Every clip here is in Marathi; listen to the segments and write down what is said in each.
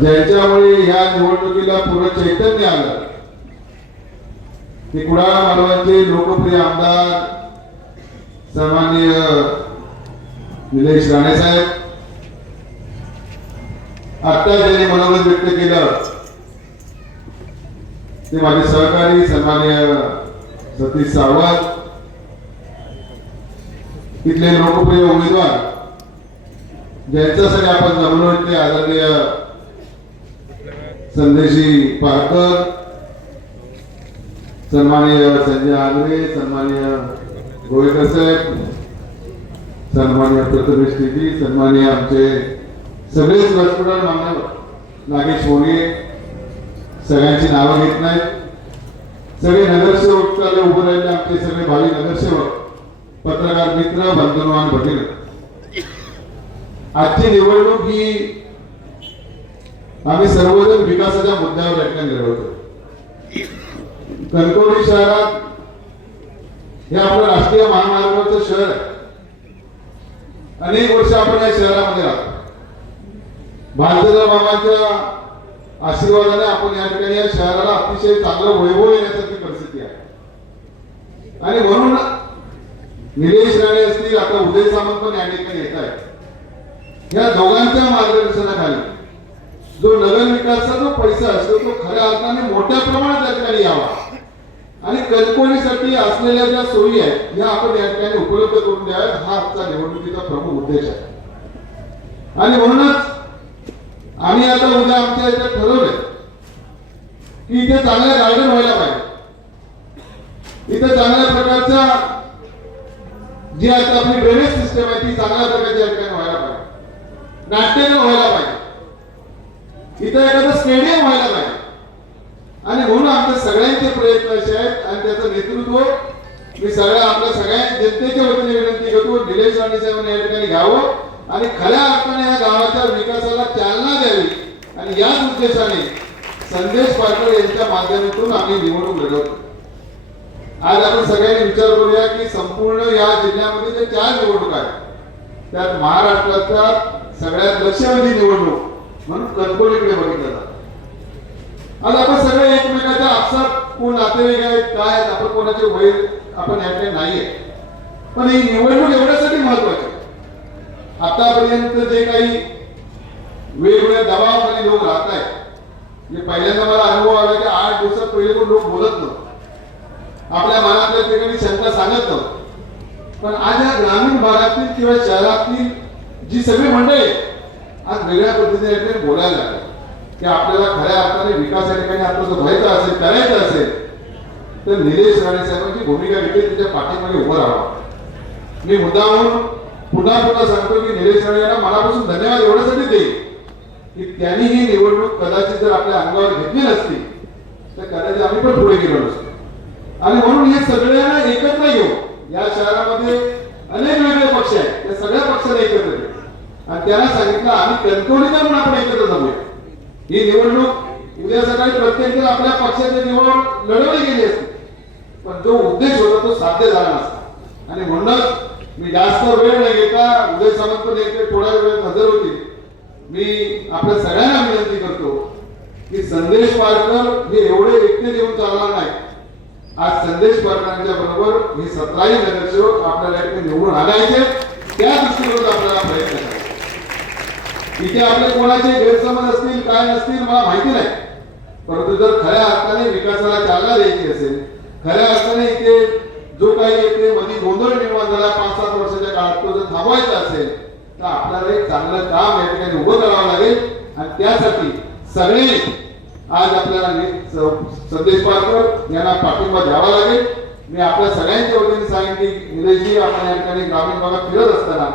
ज्यांच्यामुळे या निवडणुकीला पूर्ण चैतन्य आलं. ते कुडाळ मालवांचे लोकप्रिय आमदार सन्माननीय निलेश राणे साहेब. आता ज्यांनी मनोगत व्यक्त केलं ते माझे सहकारी सन्माननीय सतीश सावंत तिथले लोकप्रिय उमेदवार ज्यांच्यासाठी आपण जमलो इथले आदरणीय संदेशी पारकर सन्माननीय संजय आंग्रे सन्माननीय गोविंद साहेब सन्माननीय प्रथमेश टिटी सन्माननीय आमचे सगळेच व्यासपीठावर मान्यवर नागेश मोगे सगळ्यांची नावं घेत नाहीत. सगळे नगरसेवक चालले उभे राहिले आमचे सगळे भावी नगरसेवक पत्रकार मित्र बंधुमान भटील आजची निवडणूक ही आम्ही सर्वजण विकासाच्या मुद्द्यावर व्याख्यान ठिकाणी लढवतो कणकवली शहरात हे आपलं राष्ट्रीय महामार्गावरचं शहर आहे. अनेक वर्ष आपण या शहरामध्ये राहतो. भारतीय बाबांच्या आशीर्वादाने आपण या ठिकाणी या शहराला अतिशय चांगलं वैभव येण्यासारखी परिस्थिती आहे. आणि म्हणून निलेश राणे असतील आता उदय सामंत पण या ठिकाणी येत आहेत. या दोघांच्या मार्गदर्शनाखाली जो नगर विकासाचा जो पैसा असतो तो खऱ्या अर्थाने मोठ्या प्रमाणात या ठिकाणी यावा. आणि कणकोलीसाठी असलेल्या ज्या सोयी आहेत ह्या आपण या ठिकाणी उपलब्ध करून द्याव्यात. हा आजचा निवडणुकीचा प्रमुख उद्देश आहे. आणि म्हणूनच आम्ही आता उद्या आमच्या इथे ठरवलंय की इथे चांगलं गार्डन व्हायला पाहिजे. इथे चांगल्या प्रकारचा जी आता आपली ड्रेनेज सिस्टम आहे ती चांगल्या प्रकारची या ठिकाणी व्हायला पाहिजे. नाट्यगृह व्हायला पाहिजे. इथं एखादं स्टेडियम व्हायला पाहिजे. आणि म्हणून आमच्या सगळ्यांचे प्रयत्न असे आहेत आणि त्याचं नेतृत्व मी सगळ्या आपल्या सगळ्या जनतेच्या वतीने विनंती करतो निलेश राणे साहेबांनी या ठिकाणी घ्यावं आणि खऱ्या अर्थाने या गावाच्या विकासाला चालना द्यावी. आणि याच उद्देशाने संदेश पाटील यांच्या माध्यमातून आम्ही निवडणूक लढवतो. आज आपण सगळ्यांनी विचार करूया की संपूर्ण या जिल्ह्यामध्ये जे चार निवडणूक आहेत त्यात महाराष्ट्राच्या सगळ्यात लक्षवेधी निवडणूक म्हणून कणकोलीकडे बघितलं जातं. आज आपण सगळे एकमेकाच्या आपसात कोण नातेवाईक आहेत काय आहेत आपण कोणाचे वैर आपण या नाहीये. पण ही निवडणूक एवढ्यासाठी महत्वाची आहे. आतापर्यंत जे काही वेगवेगळ्या दबावाखाली लोक राहत आहेत म्हणजे पहिल्यांदा मला अनुभव आला की आठ दिवसात पहिले पण लोक बोलत नव्हतं. आपल्या मनातल्या ठिकाणी शंका सांगत नव्हतं. पण आज या ग्रामीण भागातील किंवा शहरातील जी सगळी मंडळी आहेत, आज वेगळ्या पद्धतीने या बोलायला लागले. की आपल्याला खऱ्या अर्थाने विकास या ठिकाणी आपलं जर व्हायचं असेल करायचं असेल तर निलेश राणे साहेबांची भूमिका घेतली त्याच्या पाठीमागे उभं राहावं. मी मुद्दाहून पुन्हा पुन्हा सांगतो की निलेश राणे यांना मनापासून धन्यवाद एवढ्यासाठी देईल की त्यांनी ही निवडणूक कदाचित जर आपल्या अंगावर घेतली नसती तर कदाचित आम्ही पण पुढे गेलो नसतो. आणि म्हणून हे सगळ्यांना एकत्र घेऊ या शहरामध्ये अनेक वेगळे पक्ष आहेत त्या सगळ्या पक्षाला एकत्र त्याला त्यांना सांगितलं आम्ही कणकवलीचा पण आपण एकत्र जाऊया. ही निवडणूक उद्या सकाळी प्रत्येक आपल्या पक्षाची निवड लढवली गेली असती. पण जो उद्देश होता तो साध्य झाला नसता. आणि म्हणूनच मी जास्त वेळ न घेता उदय सावंत पण एक थोड्या वेळात हजर होते. मी आपल्या सगळ्यांना विनंती करतो की संदेश पारकर हे एवढे एकटे देऊन चालणार नाही आज संदेश पारकरांच्या बरोबर हे सतराही नगरसेवक आपल्याला निवडून आणायचे त्या दृष्टीकोनात आपल्याला प्रयत्न करायचा. इथे आपले कोणाचे गैरसमज असतील काय नसतील मला माहिती नाही. परंतु जर खऱ्या अर्थाने विकासाला चालना द्यायची असेल खऱ्या अर्थाने इथे जो काही इथे मध्ये गोंधळ निर्माण झाला पाच सात वर्षाच्या काळात तो जर थांबवायचा असेल तर आपल्याला एक चांगलं काम या ठिकाणी उभं करावं लागेल. आणि त्यासाठी सगळे आज आपल्याला संदेश पारकर यांना पाठिंबा द्यावा लागेल. मी आपल्या सगळ्यांच्या वतीने सांगेन की निलेशजी आपण या ठिकाणी ग्रामीण भागात फिरत असताना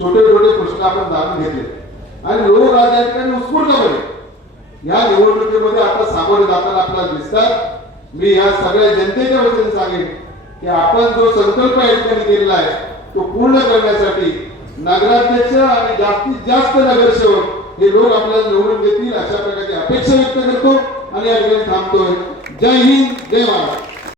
छोटे छोटे प्रश्न आपण जाणून घेतले. आणि लोक आज या ठिकाणी उत्स्फूर्तपणे या निवडणुकीमध्ये आता सामोरे जाताना आपल्याला दिसतात. मी या सगळ्या जनतेच्या वतीने सांगेन की आपण जो संकल्प या ठिकाणी केलेला आहे तो पूर्ण करण्यासाठी नगराध्यक्ष आणि जास्तीत जास्त नगरसेवक हे लोक आपल्याला निवडून देतील अशा प्रकारची अपेक्षा व्यक्त करतो आणि या ठिकाणी थांबतोय. जय हिंद जय महाराष्ट्र.